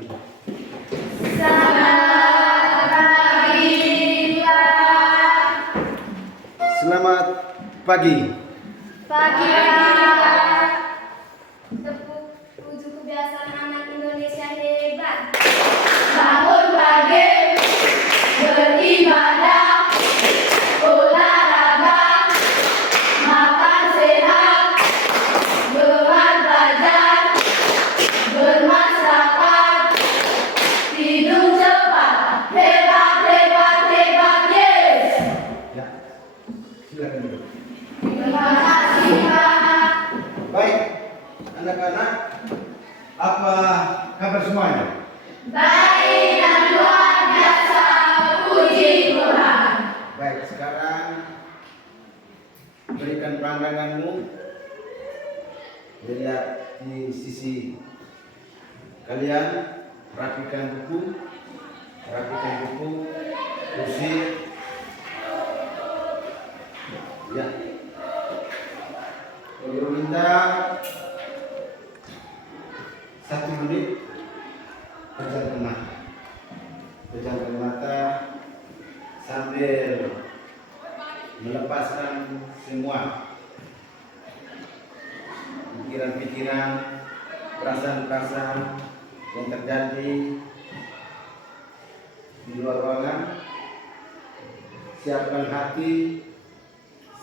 pagi. Selamat pagi, Pak. Selamat pagi. Pagi, Pak. Tepuk puji kebiasaan anak Indonesia hebat. Bangun pagi, beribadah, olahraga, makan sehat, belajar, bermasyarakat, hidup cepat, hebat, hebat, hebat, yes. Ya, silakan dulu. Terima kasih, Pak. Baik, anak-anak, apa kabar semuanya? Baik dan luar biasa, puji Tuhan. Baik, sekarang berikan pandanganmu, lihat di sisi kalian, rapikan buku, kursi. Ya, Guru minta 1 menit pejamkan mata sambil melepaskan semua pikiran-pikiran, perasaan-perasaan yang terjadi di luar ruangan. Siapkan hati,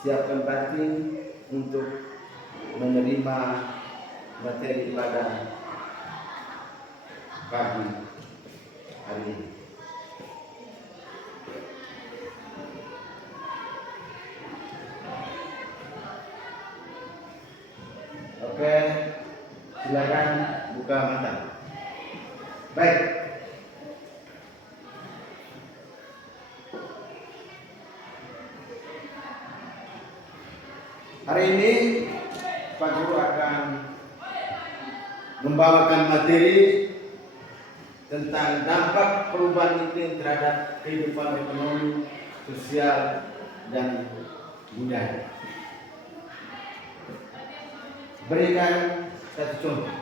siapkan batin untuk menerima materi pada pagi hari ini. Oke, silakan buka mata. Baik. Hari ini Pak Guru akan membawakan materi tentang dampak perubahan iklim terhadap kehidupan ekonomi, sosial, dan budaya. Berikan satu contoh,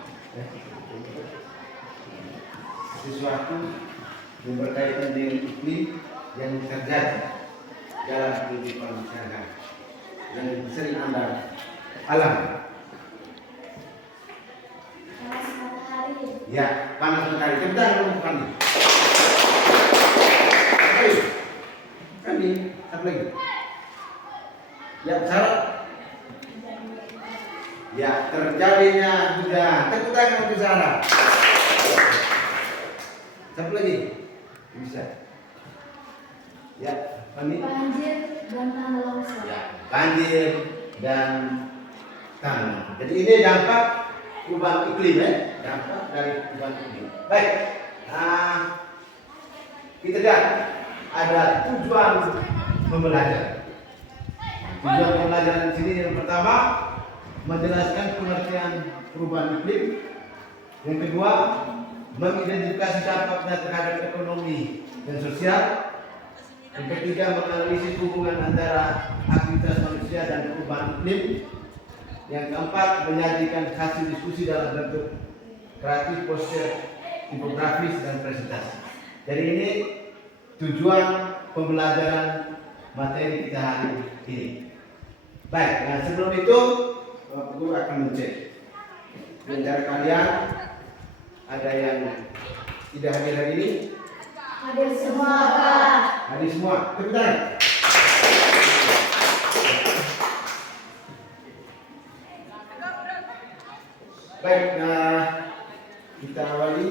sesuatu yang berkaitan dengan iklim yang terjadi dalam kehidupan masyarakat yang sering Anda alami. Panas matahari. Ya, panas matahari. Cepetan ngomong kami. Kami, apa lagi? Ya, syarat. Ya, terjadinya hujan. Cepetan ngomong bicara. Satu lagi. Bisa. Ya, kami. Banjir dan tanah longsor. Ya, banjir dan tanah. Jadi ini dampak perubahan iklim, ya. Dampak dari perubahan iklim. Baik. Nah, kita lihat ada tujuan pembelajaran. Tujuan pembelajaran di sini yang pertama menjelaskan pengertian perubahan iklim. Yang kedua, mengidentifikasi dampaknya terhadap ekonomi dan sosial. Yang ketiga, menganalisis hubungan antara aktivitas manusia dan perubahan iklim. Yang keempat, menyajikan hasil diskusi dalam bentuk kreatif, poster, infografis, dan presentasi. Jadi ini tujuan pembelajaran materi kita hari ini. Baik, nah sebelum itu Guru akan mencek di antara kalian ada yang tidak hadir hari ini. Hadir semua, Pak. Hadir semua, tepuk tangan. Baik, nah kita awali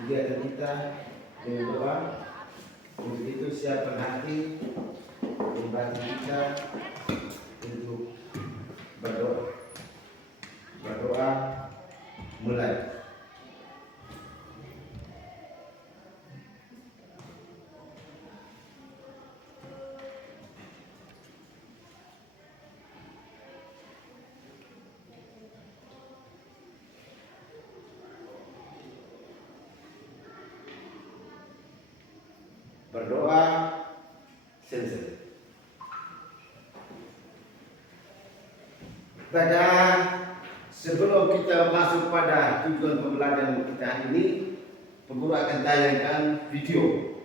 kegiatan kita dengan doa. Untuk itu siapkan hati dan batin kita untuk berdoa. Berdoa mulai. Berdoa selesai. Pada sebelum kita masuk pada tujuan pembelajaran kita hari ini, Guru akan tayangkan video,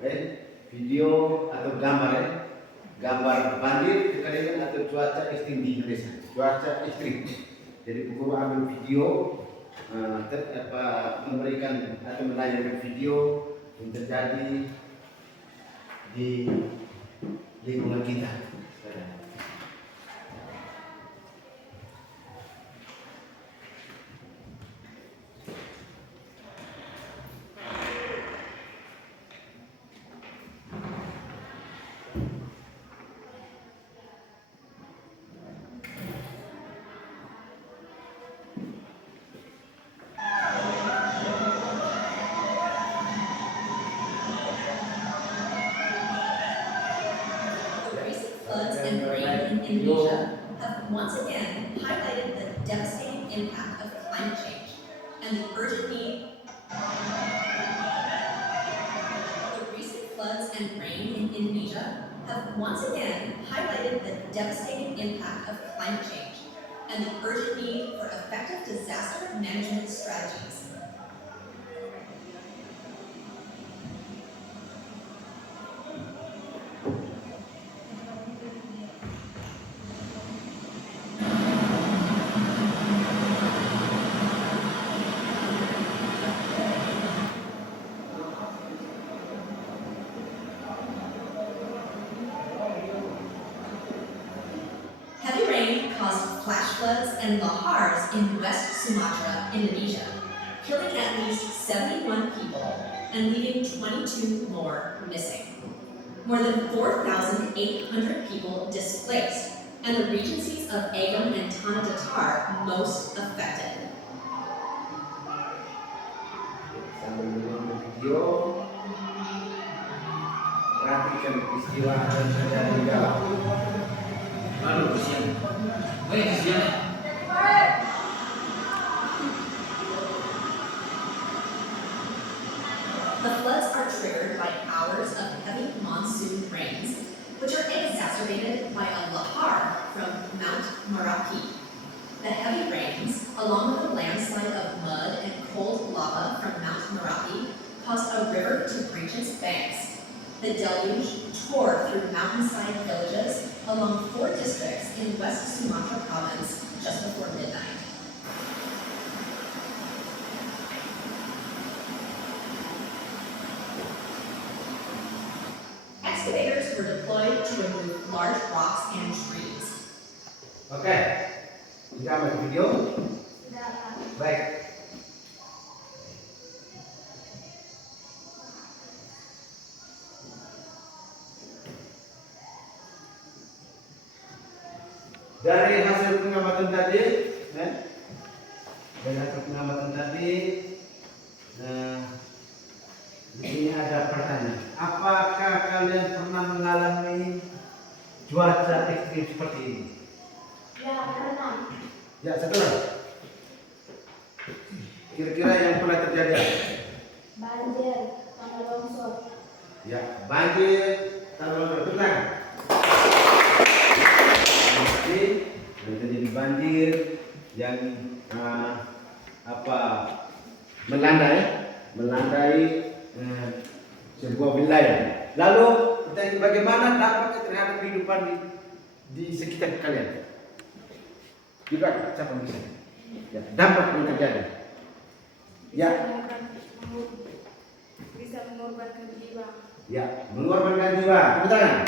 video atau gambar, gambar banjir, kekeringan atau cuaca ekstrim di Indonesia, cuaca ekstrim. Jadi guru ambil video, memberikan atau menayangkan video yang terjadi di lingkungan kita. Floods and rain in Indonesia have once again highlighted the devastating impact of climate change and the urgent need. The recent floods and rain in Indonesia have once again highlighted the devastating impact of climate change and the urgent need for effective disaster management strategies. Heavy rain caused flash floods and lahars in West Sumatra, Indonesia, killing at least 71 people and leaving 22 more missing. More than 4,800 people displaced, and the regencies of Agam and Tanah Datar most affected. Sambil menonton video, perhatikan peristiwa yang terjadi di dalam. Baru kesian. Woi, kesian. The floods are triggered by hours of heavy monsoon rains, which are exacerbated by a lahar from Mount Merapi. The heavy rains, along with a landslide of mud and cold lava from Mount Merapi, caused a river to breach its banks. The deluge tore through mountainside villages along 4 districts in West Sumatra province just before midnight. Excavators were deployed to remove large rocks and trees. Oke, sudah ambil video. Sudah, Pak. Baik. Dari hasil pengamatan tadi, di sini ada pertanyaan. Apakah kalian pernah mengalami cuaca ekstrim seperti ini? Ya, pernah. Ya, setelah. Kira-kira yang pernah terjadi apa? Banjir, tanah longsor. Ya, banjir, tanah longsor, tenang. Yang terjadi banjir yang melandai sebuah wilayah. Lalu bagaimana dampaknya terhadap kehidupan di sekitar kalian? Juga siapa bisa? Ya, dampak yang terjadi. Ya. Bisa mengorbankan jiwa. Ya, mengorbankan jiwa. Tepuk tangan.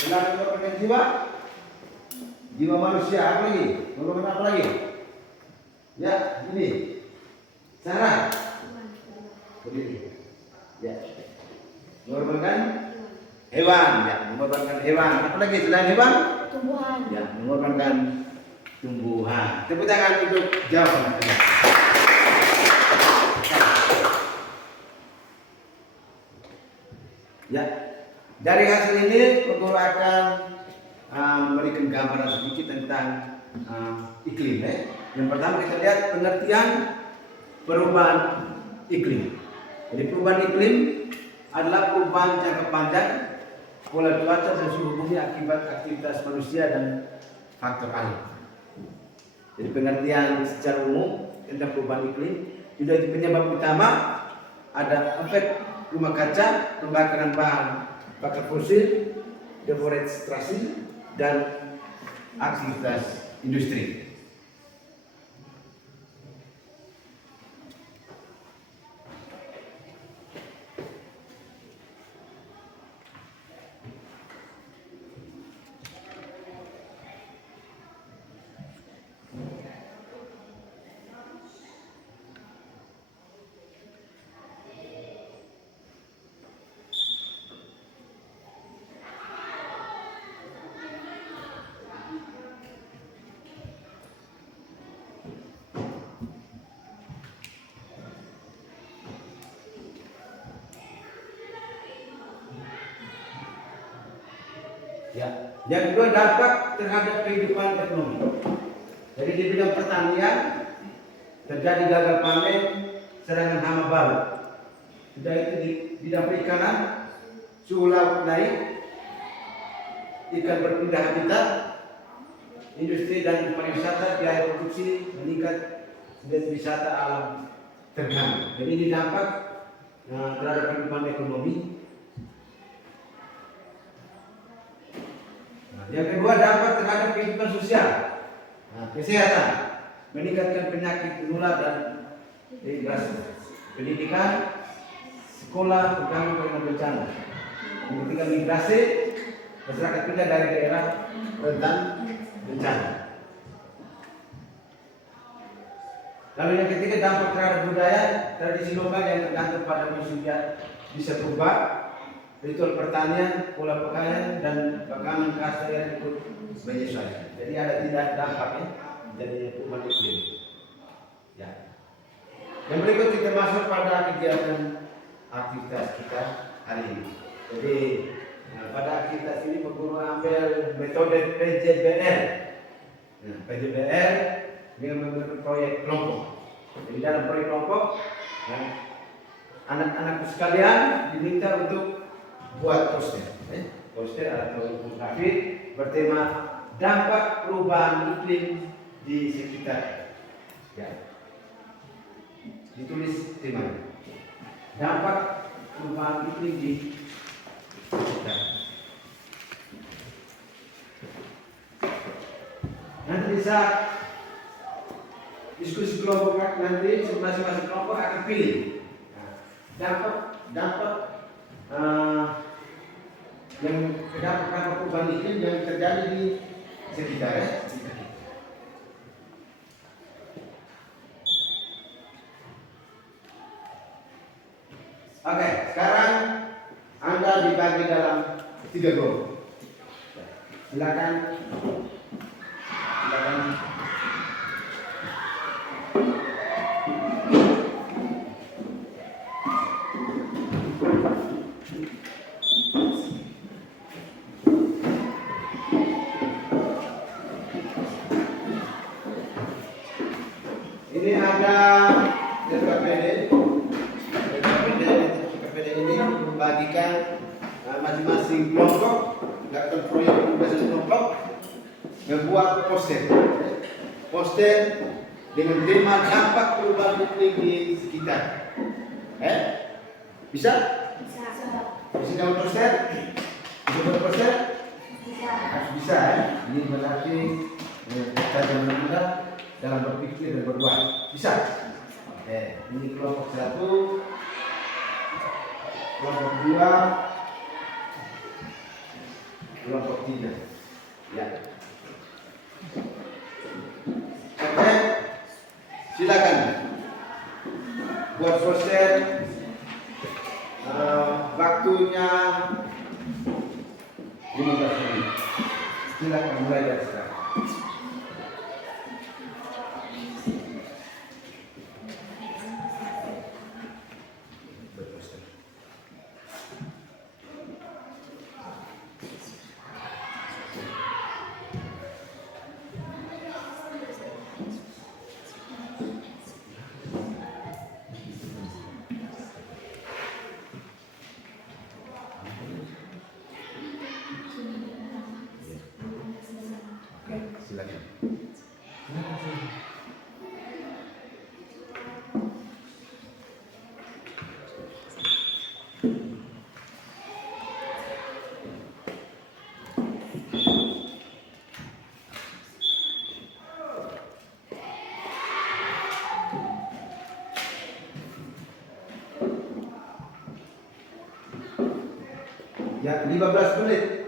Selain mengorbankan jiwa manusia, apa lagi? Mengorbankan apa lagi? Ya, ini. Sarah. Berdiri. Ya. Mengorbankan hewan, ya, mengorbankan hewan. Apa lagi selain hewan? Tumbuhan. Ya, mengorbankan tumbuhan. Tepuk tangan untuk jawaban. Ya, dari hasil ini Guru akan memberikan gambaran sedikit tentang iklim. Yang pertama kita lihat pengertian perubahan iklim. Jadi perubahan iklim adalah perubahan jangka panjang pola cuaca dan suhu bumi akibat aktivitas manusia dan faktor alam. Jadi pengertian secara umum tentang perubahan iklim Jadi penyebab utama ada efek rumah kaca, pembakaran bahan bakar fosil, deforestasi, dan aktivitas industri. Ya. Yang kedua, dampak terhadap kehidupan ekonomi. Jadi di bidang pertanian terjadi gagal panen, serangan hama baru. Sudah itu di bidang perikanan, suhu laut naik, ikan berpindah habitat, industri dan pariwisata, biaya produksi meningkat, dan wisata alam terganggu. Jadi ini dampak terhadap kehidupan ekonomi. Yang kedua, dampak terhadap kehidupan sosial, kesehatan, meningkatkan penyakit menular dan migrasi, pendidikan, sekolah terganggu karena bencana, meningkatkan migrasi, masyarakat pindah dari daerah rentan bencana. Lalu yang ketiga, dampak terhadap budaya, tradisi lokal yang tergantung pada musim bisa berubah. Ritual pertanian, pola pakaian, dan makanan khas daerah ikut menyesuaikan. Jadi ada tidak dampaknya dari perubahan iklim. Ya. Yang berikut kita masuk pada kegiatan aktivitas kita hari ini. Jadi pada aktivitas ini guru ambil metode PJBL. PJBL dengan menggunakan proyek kelompok. Jadi dalam proyek kelompok, anak-anakku sekalian diminta untuk buat poster atau infografik bertema dampak perubahan iklim di sekitar. Ya. Ditulis temanya. Dampak perubahan iklim di sekitar. Nanti bisa diskusi kelompok, nanti masing-masing kelompok akan pilih dampak yang dampak perubahan iklim yang terjadi di sekitar ya. Oke, sekarang Anda dibagi dalam 3 grup. Silakan. Ini ada KPD ini membagikan masing-masing kelompok, melakukan proyek masing kelompok, membuat poster dengan tema dampak perubahan iklim di sekitar. Bisa? Bisa dalam poster? Bisa buat poster? Bisa ya. Ini berarti kita jangan mudah dalam berpikir dan berbuat. Bisa? Oke, ini kelompok 1, kelompok 2, kelompok 3. Ya. Oke, silakan buat poster. Waktunya 15 menit. Silakan mulai dari sekarang. Silakan. Ya, 15 menit.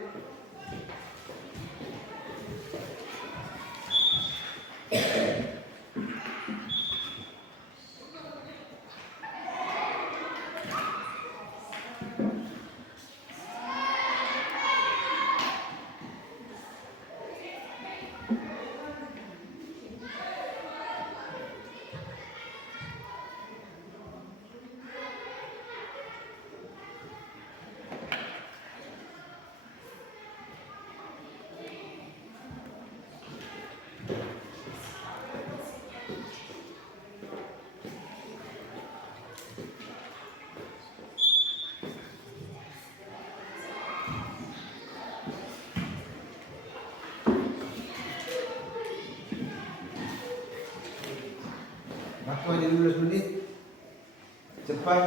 Waktu aja 15 menit. Cepat.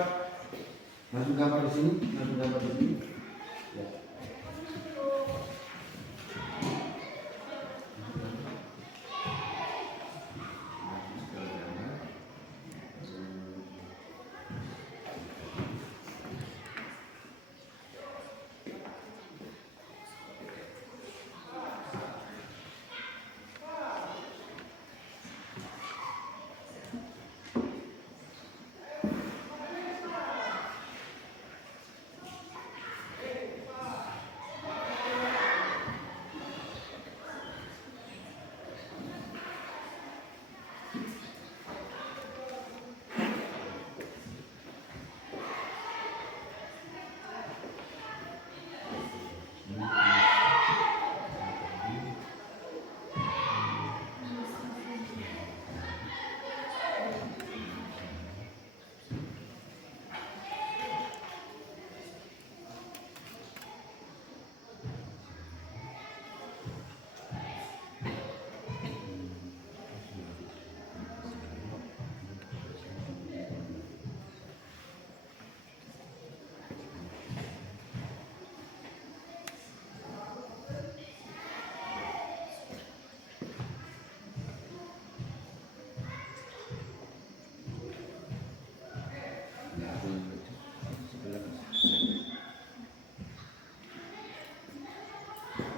Langsung gambar di sini, langsung gambar di sini. Ya.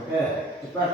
Oke, cepat.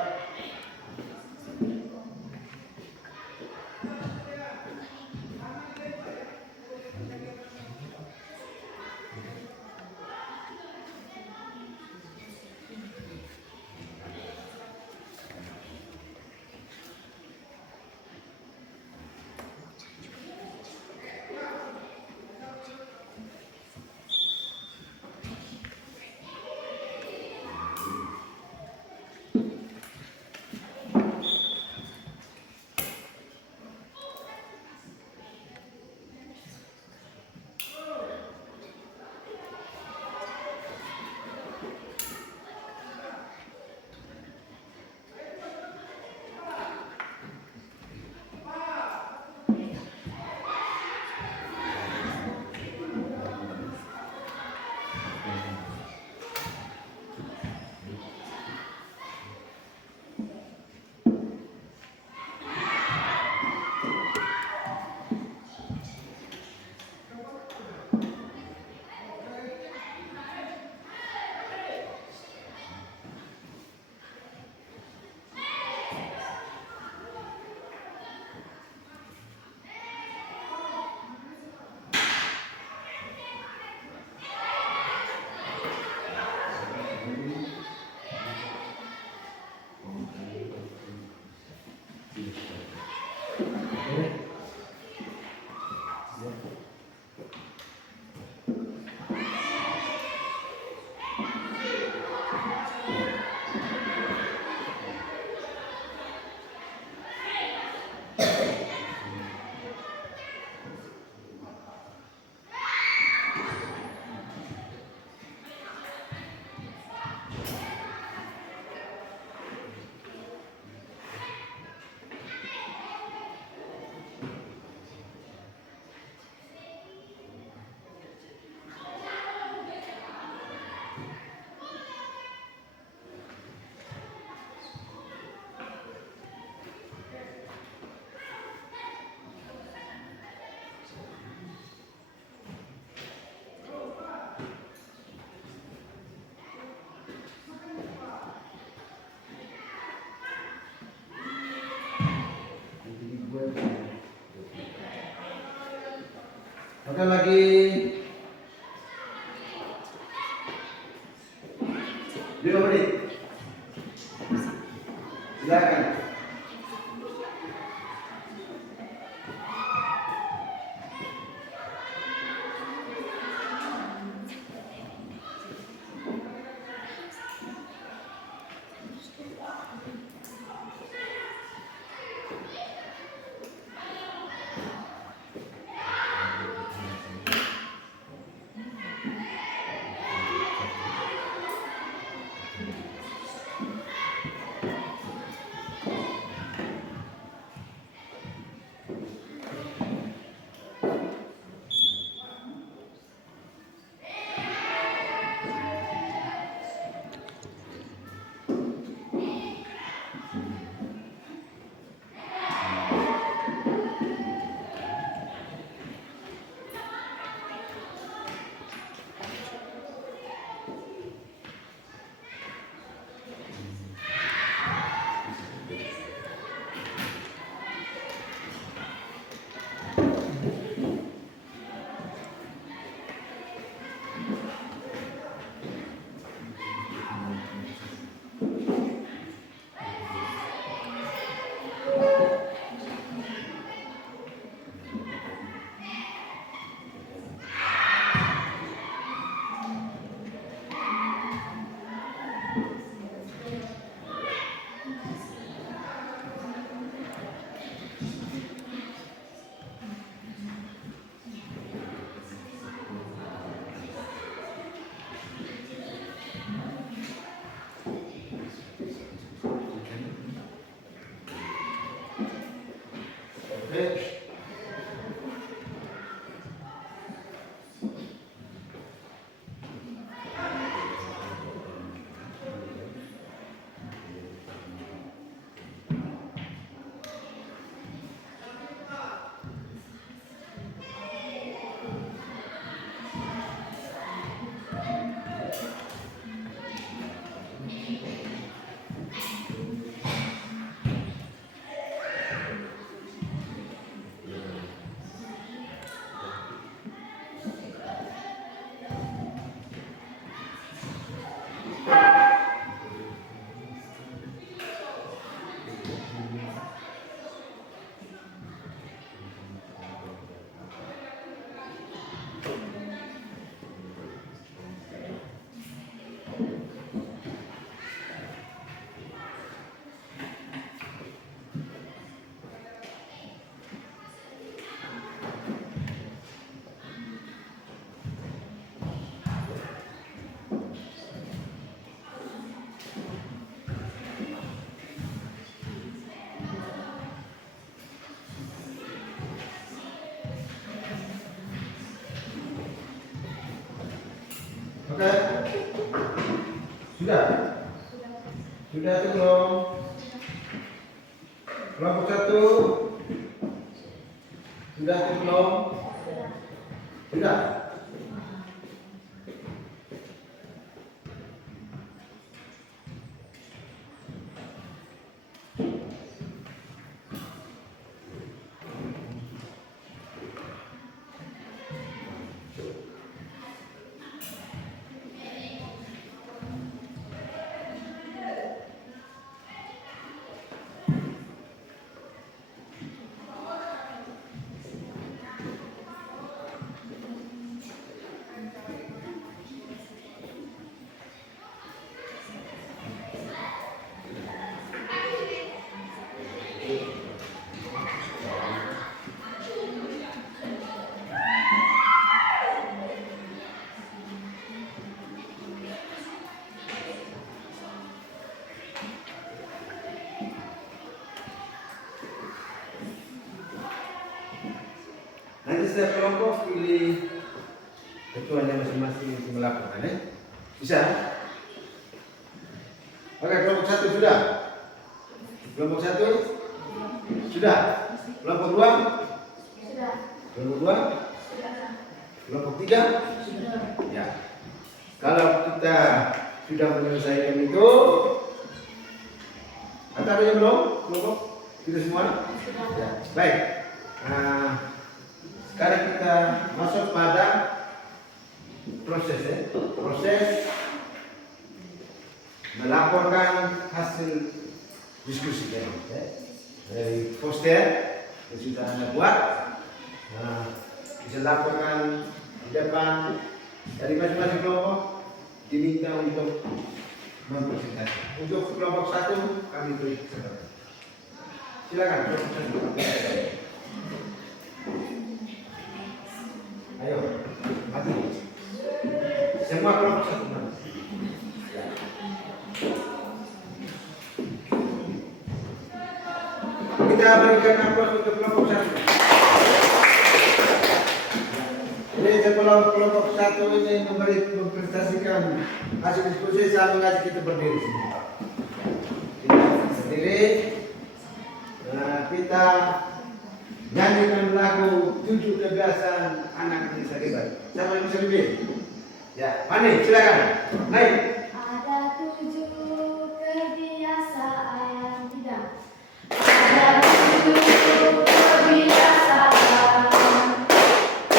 Ada lagi 5 menit. Silakan. Oke. Sudah? Sudah itu belum? Kelompok 1. Sudah itu belum? Sudah. Nanti setiap kelompok pilih ketuanya masing-masing untuk melakukan, ya? Bisa? Oke, kelompok 1 sudah? Kelompok 1? Sudah? Kelompok 2? Sudah. Kelompok 2? Sudah. Kelompok 3? Sudah. Ya. Kalau kita sudah menyelesaikan itu, ada yang belum? Kelompok? Tidak semua? Sudah. Ya. Baik. sekarang kita masuk pada proses ya. Proses melaporkan hasil diskusi ya. Dari poster yang sudah Anda buat, bisa laporkan di depan dari masing-masing kelompok, diminta untuk mempresentasi. Untuk kelompok 1 kami beri kesempatan. Silakan kelompok 1. Ayo, maju. Semua kelompok 1 maju. Kita berikan aplaus untuk kelompok 1. Jadi sebelum kelompok 1 ini mempresentasikan hasil diskusi, saya mengajak kita berdiri. Kita berdiri. Nah, kita nyanyikan lagu 7 kebiasaan anak Indonesia Hebat. Siapa yang bisa lebih? Ya, Fani, silakan. Naik. Ada 7 kebiasaan tidak. Ada 7 kebiasaan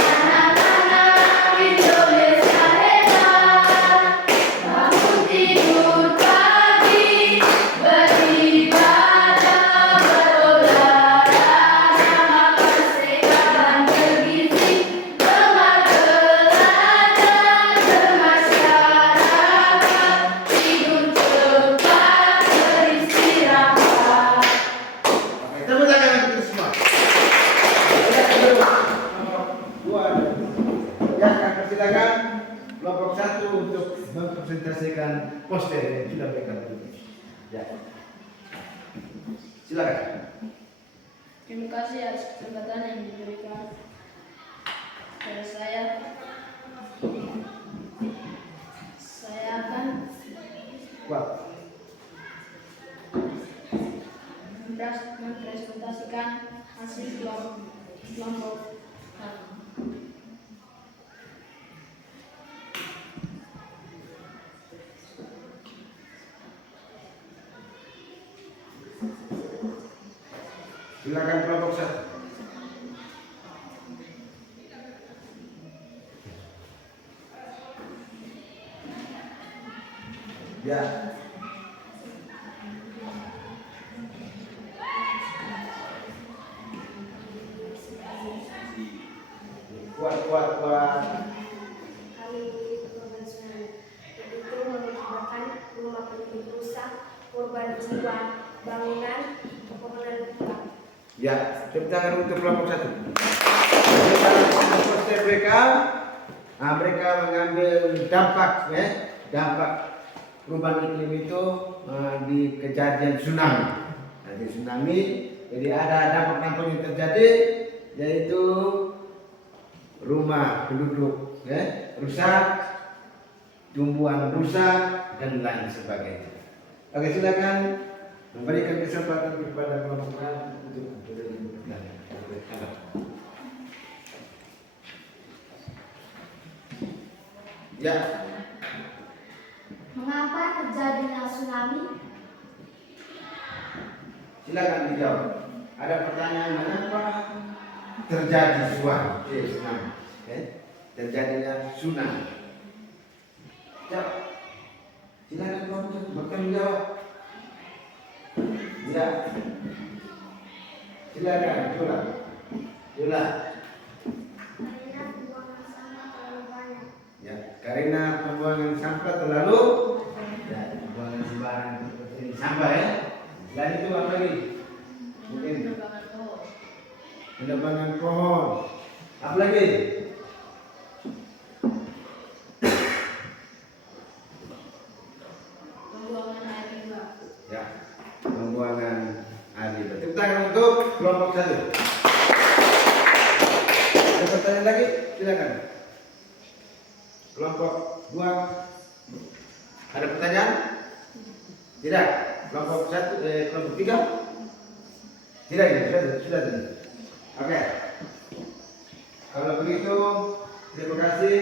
anak-anak Indonesia hebat. Bangun tidur pagi, beribadah, berolahraga, makan sehat dan bergizi, gemar belajar, bermasyarakat, tidur cepat, beristirahat. Tepuk tangan untuk kita semua. Ya, kami silakan kelompok 1 untuk mempresentasikan poster yang sudah mereka buat. Ya. Silakan. Terima kasih atas kesempatan yang diberikan kepada saya. Saya akan Kuat. mempresentasikan hasil kelompok 1. Silakan kelompok 1. Ya. Kuat. Kami korban tsunami. Itu mengakibatkan rumah penduduk rusak, korban jiwa, bangunan, pepohonan rusak. Ya, tepuk tangan untuk kelompok 1. Poster mereka, mereka mengambil dampak perubahan iklim itu di kejadian tsunami. Di tsunami, jadi ada dampak-dampak yang terjadi, yaitu rumah penduduk rusak, tumbuhan rusak, dan lain sebagainya. Oke, silakan memberikan kesempatan kepada kelompok lain untuk bertanya. Ya, Mengapa terjadinya tsunami? silakan dijawab. Ada pertanyaan, mengapa terjadi tsunami? Terjadinya tsunami. Jawab. Silakan kelompok bertanggung jawab. Ya. Silakan, Jula. Karena pembuangan sampah terlalu banyak. Ya, karena pembuangan sampah terlalu pembuangan sembarangan seperti sampah ya. Selain itu apa lagi? Mungkin penebangan pohon. Apa lagi? Pembuangan air limbah. Ya, pembuangan air limbah. Tepuk tangan untuk kelompok 1. Ada pertanyaan lagi? Silakan. Kelompok 2. Ada pertanyaan? Tidak. Kelompok 1, kelompok 3. Tidak, sudah. Oke. Kalau begitu, terima kasih.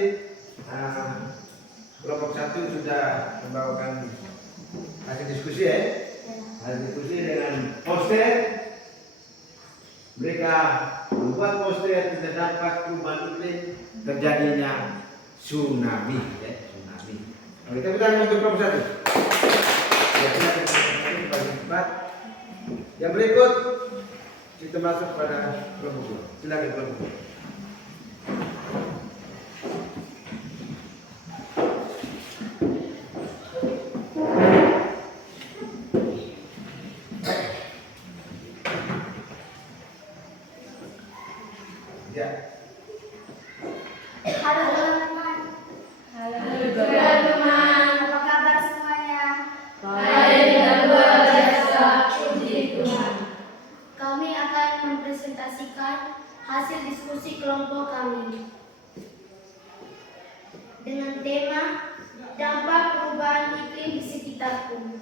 Kelompok 1 sudah membawakan hasil diskusi ya. Hasil diskusi dengan poster. Mereka Buat poster yang terdampak perubahan iklim terjadinya tsunami. Ya, tsunami. Oke, tepuk tangan untuk kelompok 1. Ya, silakan bagi cepat. Yang berikut kita masuk pada kelompok 2. Silakan kelompok 2. Ya. Halo teman-teman. Halo teman. Apa kabar semuanya? Baik dan luar biasa, puji Tuhan. Kami akan mempresentasikan hasil diskusi kelompok kami dengan tema dampak perubahan iklim di sekitarku.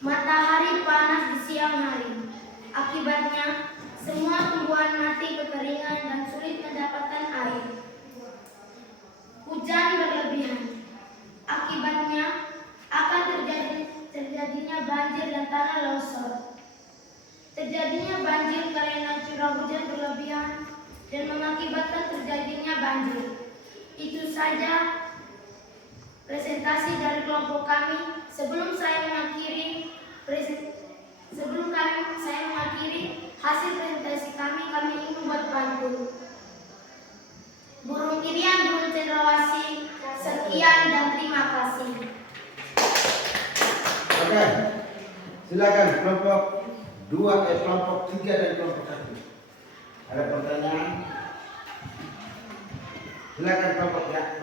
Matahari panas di siang hari. Akibatnya semua tumbuhan mati kekeringan dan sulit mendapatkan air. Hujan berlebihan. Akibatnya akan terjadinya banjir dan tanah longsor. Terjadinya banjir karena curah hujan berlebihan dan mengakibatkan terjadinya banjir. Itu saja presentasi dari kelompok kami. Sebelum saya mengakhiri hasil presentasi kami ingin membuat pantun. Burung irian, burung cendrawasih, sekian dan terima kasih. Oke. Silakan kelompok 2, kelompok 3 dan kelompok 1. Ada pertanyaan? Silakan kelompok 1.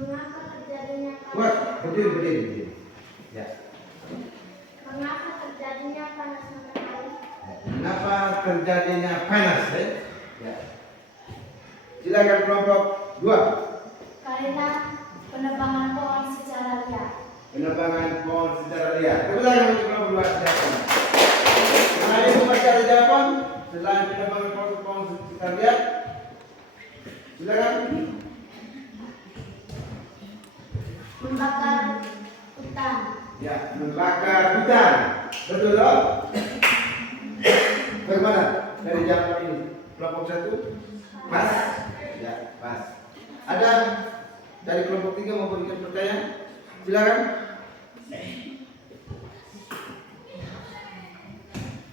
Mengapa terjadinya Buat berdiri. Ya. Mengapa terjadinya panas matahari? Kenapa terjadinya panas? Ya. Silakan kelompok 2. Karena penebangan pohon secara liar. Penebangan pohon secara liar. Silakan untuk kelompok 2. Silakan. Selain itu masih ada jawaban? Selain penebangan pohon secara liar? Silakan. Membakar hutan. Ya, membakar hutan. Betul loh? Bagaimana dari jawaban ini? Kelompok 1? Pas? Ya, pas. Ada dari kelompok 3 mau berikan pertanyaan? Silakan.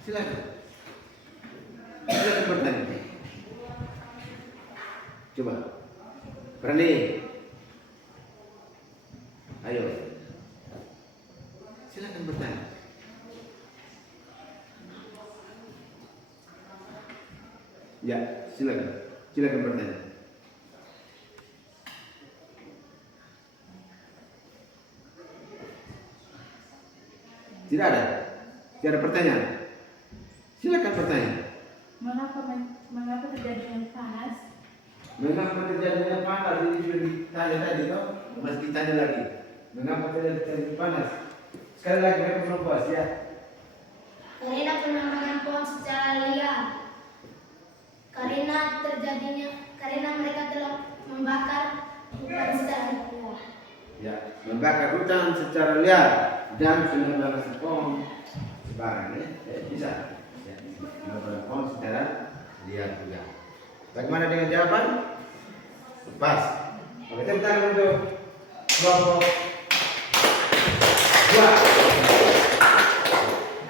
Silakan. Silakan bertanya. Coba. Berani. Ayo. Silakan bertanya. Ya, silakan. Silakan bertanya. Tidak ada. Tidak ada pertanyaan. Silakan bertanya. Mengapa terjadinya panas? Mengapa terjadinya panas? Ini sudah ditanya tadi, toh? Masih ditanya lagi. Mengapa terjadinya panas? Sekali lagi mereka belum puas, ya. Karena penebangan pohon secara liar. Karena mereka telah membakar hutan secara liar. Ya, membakar hutan secara liar dan penebangan pohon sembarangan, ya. Bisa. Ya, penebangan pohon secara liar juga. Bagaimana dengan jawaban? Pas. Oke, tepuk tangan untuk kelompok 2.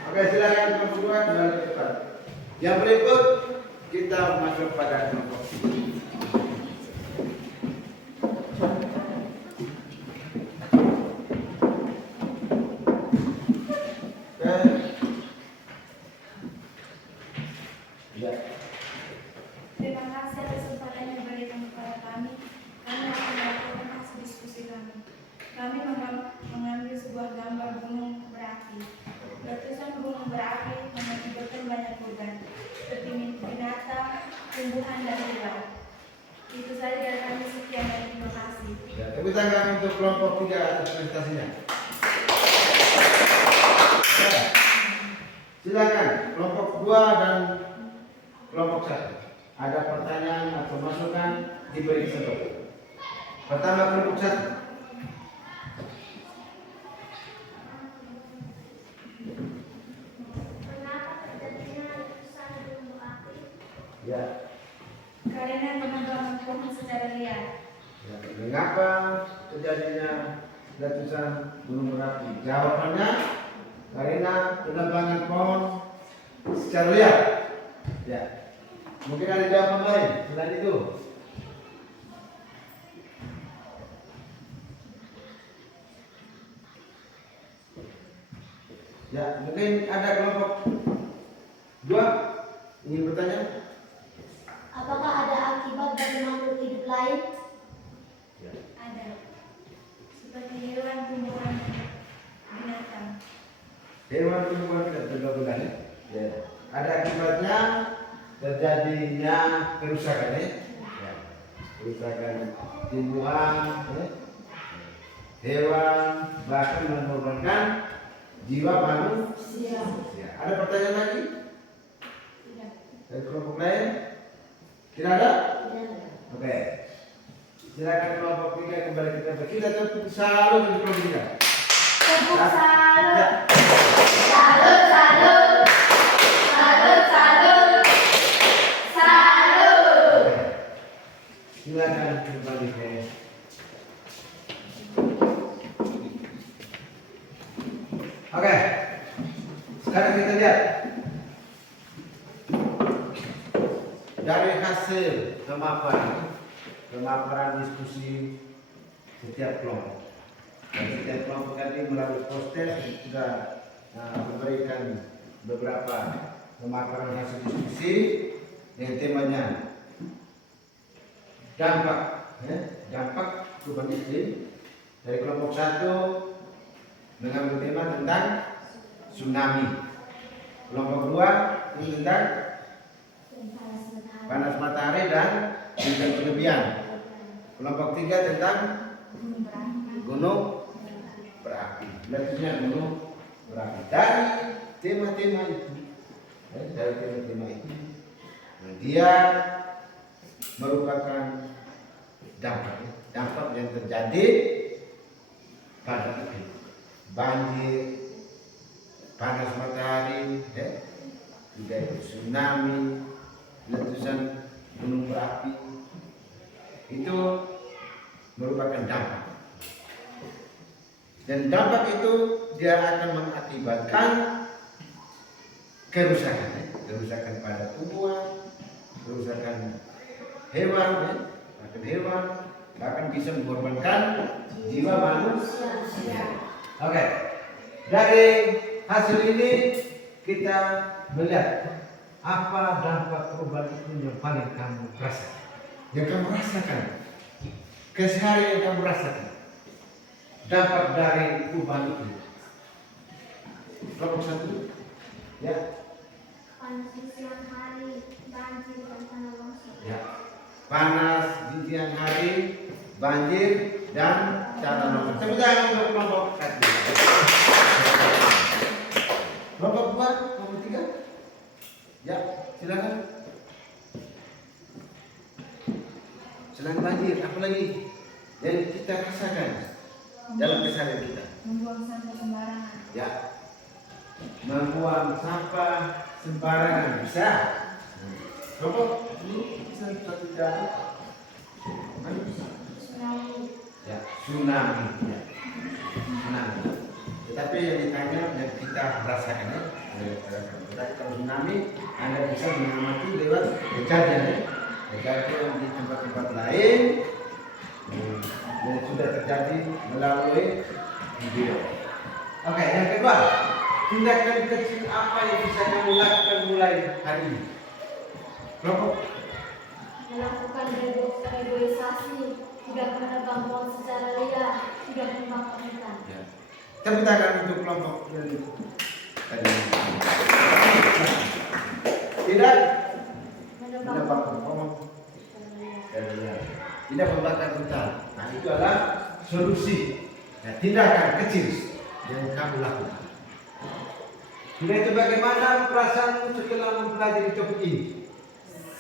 Oke, silakan kelompok 2 kembali ke depan. Yang berikut kita masuk pada kelompok 3. Ya. Terima kasih atas kesempatan yang diberikan kepada kami. Kami akan melakukan hasil diskusi kami. Kami mengambil sebuah gambar gunung berapi. Letusan gunung berapi mengakibatkan banyak korban, seperti binatang, tumbuhan, dan hewan. Itu saja dari kami. Sekian dan terima kasih. Ya, tepuk tangan untuk kelompok 3 atas presentasinya. Ya. Silakan kelompok 2 dan kelompok 1. Ada pertanyaan atau masukan diberi kesempatan. Pertama kelompok 1. Mengapa terjadinya letusan Ya. Karena menebang pohon secara liar. Ya. Mengapa terjadinya letusan gunung berapi? Jawabannya karena penebangan pohon secara liar. Ya. Mungkin ada jawaban lain selain itu. Ya, mungkin ada kelompok dua ingin bertanya. Apakah ada akibat dari makhluk hidup lain? Ya. Ada. Seperti hewan, tumbuhan, binatang. Hewan tumbuhan dan tumbuhan ya. Ada akibatnya terjadinya kerusakan ya. Ya. Kerusakan tumbuhan, ya. Hewan, bahkan mengorbankan jiwa manusia. Ya. Ada pertanyaan lagi? Tidak. Dari kelompok lain? Tidak ada? Tidak. Oke. Silakan kelompok 3 kembali ke tempat. Kita tepuk salut untuk kelompok 3. Tepuk salut. Ya. Salut, salut. Salut, salut. Salut. Oke. Silakan kembali ke. Oke. Sekarang kita lihat dari hasil pemaparan diskusi setiap kelompok. Dan setiap kelompok tadi melalui poster sudah memberikan beberapa pemaparan hasil diskusi yang temanya dampak, ya, dampak perubahan iklim. Dari kelompok 1 mengambil tema tentang tsunami. Kelompok 2 ini tentang panas matahari dan hujan berlebihan. Kelompok 3 tentang gunung berapi. Letusnya gunung berapi. Dari tema-tema itu, dia merupakan dampak yang terjadi pada iklim. Banjir, panas matahari, ya, juga tsunami, letusan gunung berapi, itu merupakan dampak. Dan dampak itu dia akan mengakibatkan kerusakan, ya, kerusakan pada tumbuhan, kerusakan hewan, ya, bahkan bisa mengorbankan jiwa manusia. Oke, dari hasil ini kita melihat apa dampak perubahan iklim yang paling kamu rasakan, yang kamu rasakan, keseharian yang kamu rasakan, dampak dari perubahan iklim. Kelompok 1, ya. Panas di siang hari, banjir dan tanah longsor. Ya. Panas di siang hari, banjir dan tanah longsor. Tepuk tangan untuk kelompok 1. Kelompok 2, kelompok 3. Ya, silakan. Selain banjir, apa lagi yang kita rasakan dalam keseharian kita? Membuang sampah sembarangan. Ya, membuang sampah sembarangan bisa. Kelompok ini bisa tidak? Tsunami. Ya, tsunami. Ya. Tsunami. Tetapi yang ditanya yang kita rasakan ya. Kalau tsunami Anda bisa mengamati lewat kejadian ya. Kejadian di tempat-tempat lain yang sudah terjadi melalui video. Oke, yang kedua, tindakan kecil apa yang bisa kamu lakukan mulai hari ini? Kelompok Melakukan reboisasi, tidak menebang pohon secara liar, tidak membakar hutan. ya. Tepuk tangan untuk kelompok dari tadi. Tidak menebang pohon secara liar, tidak membakar hutan. Nah, itu adalah solusi. Nah, tindakan kecil yang kamu lakukan. Sudah itu bagaimana perasaanmu setelah mempelajari topik ini?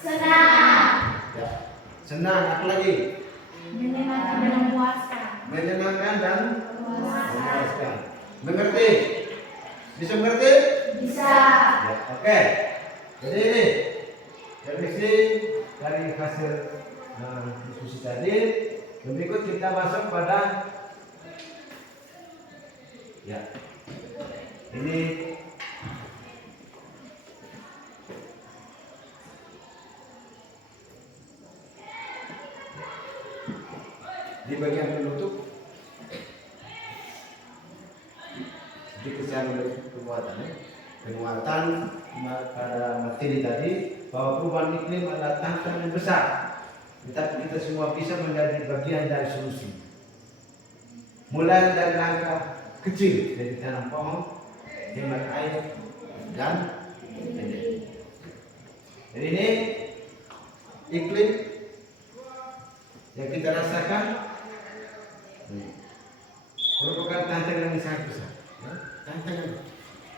Senang. Ya. Senang, apa lagi? Menyenangkan dan memuaskan. Menyenangkan dan Memuaskan. memuaskan. Mengerti? Bisa mengerti? Bisa. Ya, oke. Jadi ini Revisi dari hasil diskusi tadi. Berikut kita masuk pada ya ini di bagian penutup sedikit saya memberi penguatan pada materi tadi bahwa perubahan iklim adalah tantangan besar, tetapi kita semua bisa menjadi bagian dari solusi. Mulai dari langkah kecil, dari tanam pohon, hemat air, dan energi. Jadi ini iklim yang kita rasakan merupakan tantangan yang sangat besar. Tantangan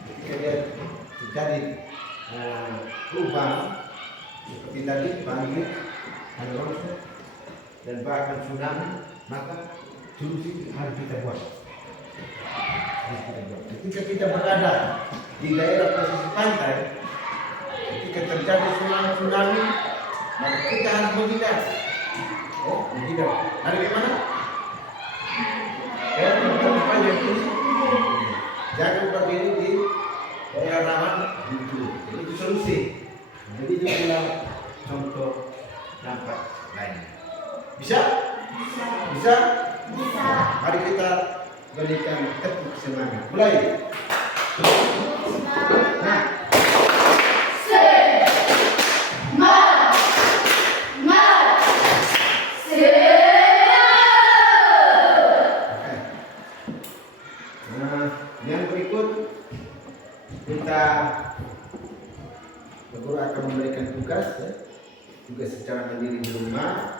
ketika dia terjadi perubahan seperti tadi banjir, longsor, dan bahkan tsunami, maka solusi harus kita buat. Ketika kita berada di daerah pesisir pantai, ketika terjadi tsunami, maka kita harus menghindar. Menghindar. Hari ke mana? Tempat yang tinggi. Jangan berdiri di daerah rawan itu. Itu solusi. Jadi itu adalah contoh dampak lain. Bisa? Bisa? Bisa. Mari kita berikan tepuk semangat. Mulai. Nah. Yang berikut kita guru akan memberikan tugas secara mandiri di rumah,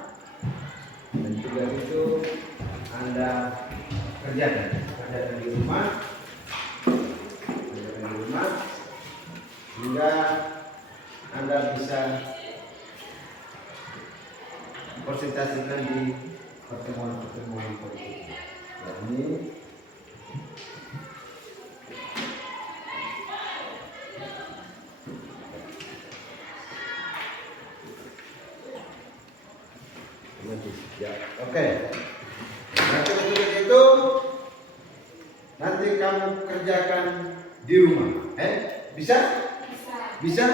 dan tugas itu Anda kerjakan di rumah hingga Anda bisa presentasikan di pertemuan berikutnya. Ini ya, oke. Nanti tugas itu nanti kamu kerjakan di rumah. Bisa? Bisa?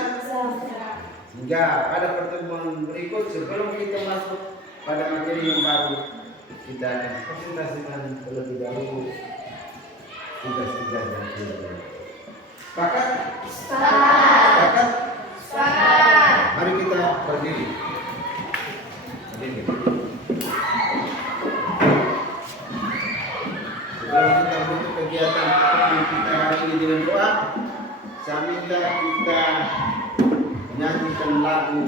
Hingga pada pertemuan berikut sebelum kita masuk pada materi yang baru, kita akan presentasikan terlebih dahulu tugas-tugas dan tugas. Sepakat? Sepakat? Sepakat. Mari kita berdiri. Sebelum kita menutup kegiatan kita hari ini dengan doa, saya minta kita menyanyikan lagu.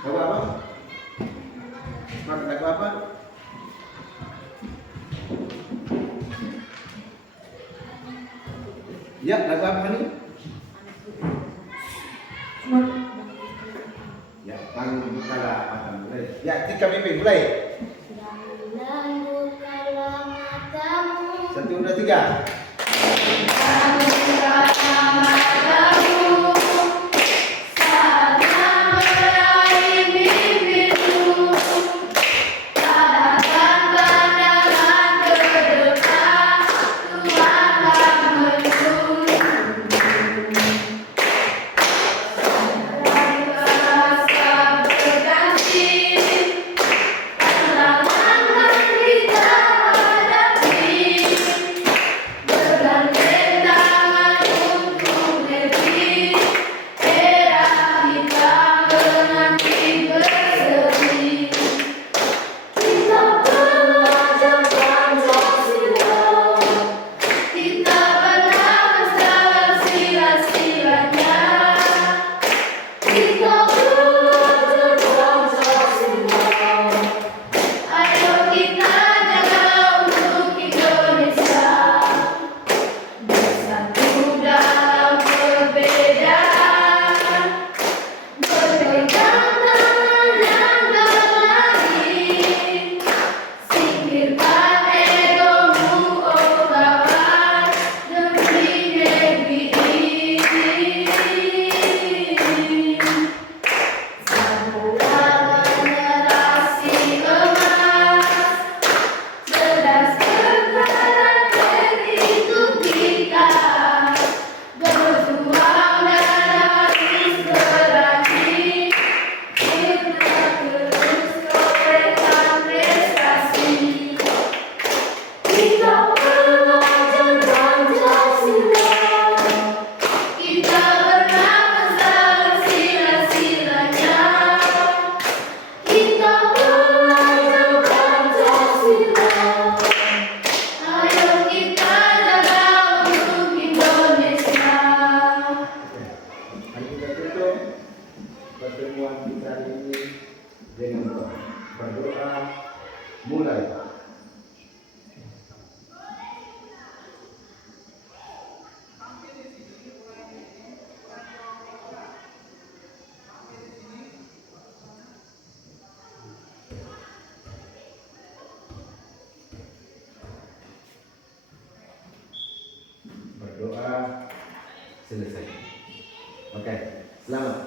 Lagu apa? Lagu apa? Ya, lagu apa nih? Ya, panggung bukalah mata mulai. Ya, Tika Bimbing mulai. Bukalah matamu. 1, 2, 3. selesai. Oke, selamat.